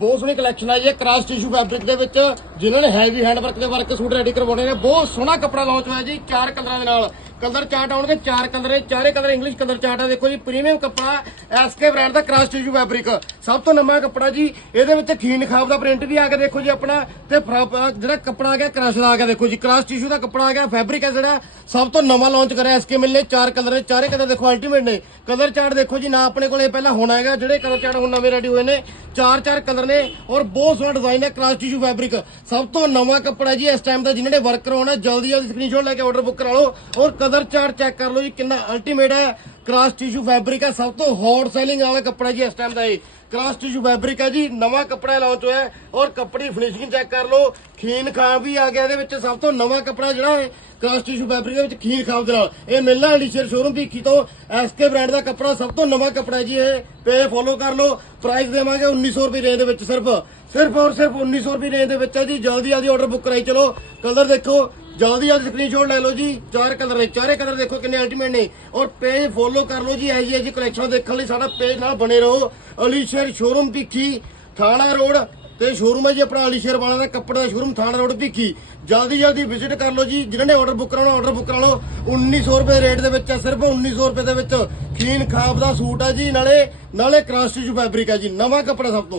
ਬਹੁਤ ਸੋਹਣੀ ਕਲੈਕਸ਼ਨ ਆਈ ਹੈ ਕ੍ਰਾਸ ਟਿਸ਼ੂ ਫੈਬਰਿਕ ਦੇ ਵਿੱਚ, ਜਿਨ੍ਹਾਂ ਨੇ ਹੈਵੀ ਹੈਂਡ ਵਰਕ ਦੇ ਵਰਕ ਸੂਟ ਰੈਡੀ ਕਰਵਾਉਣੇ ਨੇ, ਬਹੁਤ ਸੋਹਣਾ ਕੱਪੜਾ ਲਾਂਚ ਹੋਇਆ ਜੀ, ਚਾਰ ਕਲਰਾਂ ਦੇ ਨਾਲ। ਕਲਰ ਚਾਰਟ ਆਉਣਗੇ, ਚਾਰ ਕਲਰ ਨੇ, ਚਾਰੇ ਕਲਰ ਇੰਗਲਿਸ਼ ਕਲਰ ਚਾਰਟ ਆ। ਦੇਖੋ ਜੀ ਪ੍ਰੀਮੀਅਮ ਕੱਪੜਾ ਐਸਕੇ ਬ੍ਰਾਂਡ ਦਾ ਕ੍ਰਾਸ ਟਿਸ਼ੂ ਫੈਬਰਿਕ ਸਭ ਤੋਂ ਨਵਾਂ ਕੱਪੜਾ ਜੀ, ਇਹਦੇ ਵਿੱਚ ਖੀਨ ਖਾਬ ਦਾ ਪ੍ਰਿੰਟ ਵੀ ਆ ਕੇ ਦੇਖੋ ਜੀ ਆਪਣਾ। ਤੇ ਫਰਾ- ਜਿਹੜਾ ਕੱਪੜਾ ਆ ਗਿਆ, ਕ੍ਰਾਸ ਦਾ ਆ ਗਿਆ, ਦੇਖੋ ਜੀ। ਕ੍ਰਾਸ ਟਿਸ਼ੂ ਦਾ ਕੱਪੜਾ ਆ ਗਿਆ ਫੈਬਰਿਕ ਹੈ ਜਿਹੜਾ, ਸਭ ਤੋਂ ਨਵਾਂ ਲਾਂਚ ਕਰਿਆ ਐਸਕੇ ਮਿਲ ਨੇ, ਚਾਰ ਕਲਰ ਨੇ, ਚਾਰੇ ਕਲਰ ਦੇਖੋ ਅਲਟੀਮੇਟ ਨੇ। ਕਲਰ ਚਾਰਟ ਦੇਖੋ ਜੀ, ਨਾ ਆਪਣੇ ਕੋਲ ਇਹ ਪਹਿਲਾਂ ਹੋਣਾ ਹੈਗਾ ਜਿਹੜੇ ਕਲਰ ਚਾਰਟ ਹੁਣ ਨਵੇਂ ਰੈਡੀ ਹੋਏ ਨੇ, ਚਾਰ ਚਾਰ ਕਲਰ ਨੇ ਔਰ ਬਹੁਤ ਸੋਹਣਾ ਡਿਜ਼ਾਈਨ ਹੈ ਕ੍ਰਾਸ ਟਿਸ਼ੂ ਫੈਬਰਿਕ ਸਭ ਤੋਂ ਨਵਾਂ ਕੱਪੜਾ ਜੀ ਇਸ ਟਾਈਮ ਦਾ ਜਿਨ੍ਹਾਂ ਨੇ ਵਰਕ ਕਰਾਉਣਾ ਜਲਦੀ ਜਲਦੀ ਸਕਰੀਨਸ਼ਾਟ ਲੈ ਕੇ ਆਰਡਰ ਬੁੱਕ ਕਰਾ ਲਓ ਔਰ ਕਲਰ ਚਾਰਟ ਚੈੱਕ ਕਰ ਲਓ ਜੀ, ਕਿੰਨਾ ਅਲਟੀਮੇਟ ਹੈ। ਕ੍ਰਾਸ ਟਿਸ਼ੂ ਫੈਬਰਿਕ ਹੈ, ਸਭ ਤੋਂ ਹੌਟ ਸੈਲਿੰਗ ਵਾਲਾ ਕੱਪੜਾ ਜੀ ਇਸ ਟਾਈਮ ਦਾ ਇਹ। ਕ੍ਰਾਸ ਟਿਸ਼ੂ ਫੈਬਰਿਕ ਹੈ ਜੀ, ਨਵਾਂ ਕੱਪੜਾ ਲਾਂਚ ਹੋਇਆ ਔਰ ਕੱਪੜੇ ਫਿਨਿਸ਼ਿੰਗ ਚੈੱਕ ਕਰ ਲਓ, ਖੀਨ ਖਾਬ ਵੀ ਆ ਗਿਆ ਇਹਦੇ ਵਿੱਚ, ਸਭ ਤੋਂ ਨਵਾਂ ਕੱਪੜਾ ਜਿਹੜਾ ਹੈ ਕ੍ਰਾਸ ਟਿਸ਼ੂ ਫੈਬਰਿਕ ਦੇ ਵਿੱਚ ਖੀਨ ਖਾਬ ਦੇ ਨਾਲ। ਇਹ ਮਿਲਣਾ ਅਲੀਸ਼ਰ ਸ਼ੋਰੂਮ ਦੀ ਖੀ ਤੋਂ ਐਸਕੇ ਬ੍ਰਾਂਡ ਦਾ ਕੱਪੜਾ, ਸਭ ਤੋਂ ਨਵਾਂ ਕੱਪੜਾ ਜੀ ਇਹ। ਪੇ ਫੋਲੋ ਕਰ ਲਓ ਪ੍ਰਾਈਸ ਦੇਵਾਂਗੇ 1900 ਰੁਪਏ ਰੇਂਜ ਦੇ ਵਿੱਚ ਸਿਰਫ। ਸਿਰਫ ਔਰ ਸਿਰਫ 1900 ਰੁਪਏ ਰੇਂਜ ਦੇ ਵਿੱਚ ਹੈ ਜੀ ਜਲਦੀ ਜਲਦੀ ਆਰਡਰ ਬੁੱਕ ਕਰਾਈ, ਚਲੋ। ਕਲਰ ਦੇਖੋ ਜਲਦੀ ਜਲਦੀ ਸਕਰੀਨਸ਼ਾਟ ਲੈ ਲਓ ਜੀ। ਚਾਰ ਕਲਰ ਨੇ, ਚਾਰੇ ਕਲਰ ਦੇਖੋ ਕਿੰਨੇ ਅਲਟੀਮੇਟ ਨੇ। ਔਰ ਪੇਜ ਫੋਲੋ ਕਰ ਲਓ ਜੀ ਐ ਜੀ ਐ ਜੀ ਕਲੈਕਸ਼ਨ ਦੇਖਣ ਲਈ ਸਾਡਾ ਪੇਜ ਨਾਲ ਬਣੇ ਰਹੋ। ਅਲੀਸ਼ਰ ਸ਼ੋਰੂਮ ਭਿੱਖੀ, ਥਾਣਾ ਰੋਡ ਤੇ ਸ਼ੋਰੂਮ ਹੈ ਜੀ ਆਪਣਾ ਅਲੀਸ਼ਰ ਵਾਲਾ ਦਾ ਕੱਪੜਾ ਦਾ ਸ਼ੋਰੂਮ ਥਾਣਾ ਰੋਡ ਭਿੱਖੀ। ਜਲਦੀ ਜਲਦੀ ਵਿਜ਼ਿਟ ਕਰ ਲਓ ਜੀ ਜਿਹਨਾਂ ਨੇ ਆਰਡਰ ਬੁੱਕ ਕਰਾਉਣਾ ਆਰਡਰ ਬੁੱਕ ਕਰਾ ਲਓ। 1900 ਰੁਪਏ ਰੇਟ ਦੇ ਵਿੱਚ ਹੈ, ਸਿਰਫ 1900 ਰੁਪਏ ਦੇ ਵਿੱਚ। ਖੀਨ ਖਾਬ ਦਾ ਸੂਟ ਹੈ ਜੀ, ਨਾਲੇ ਨਾਲੇ ਕ੍ਰਾਸ ਟਿਸ਼ੂ ਫੈਬਰਿਕ ਹੈ ਜੀ, ਨਵਾਂ ਕੱਪੜਾ ਸਭ ਤੋਂ।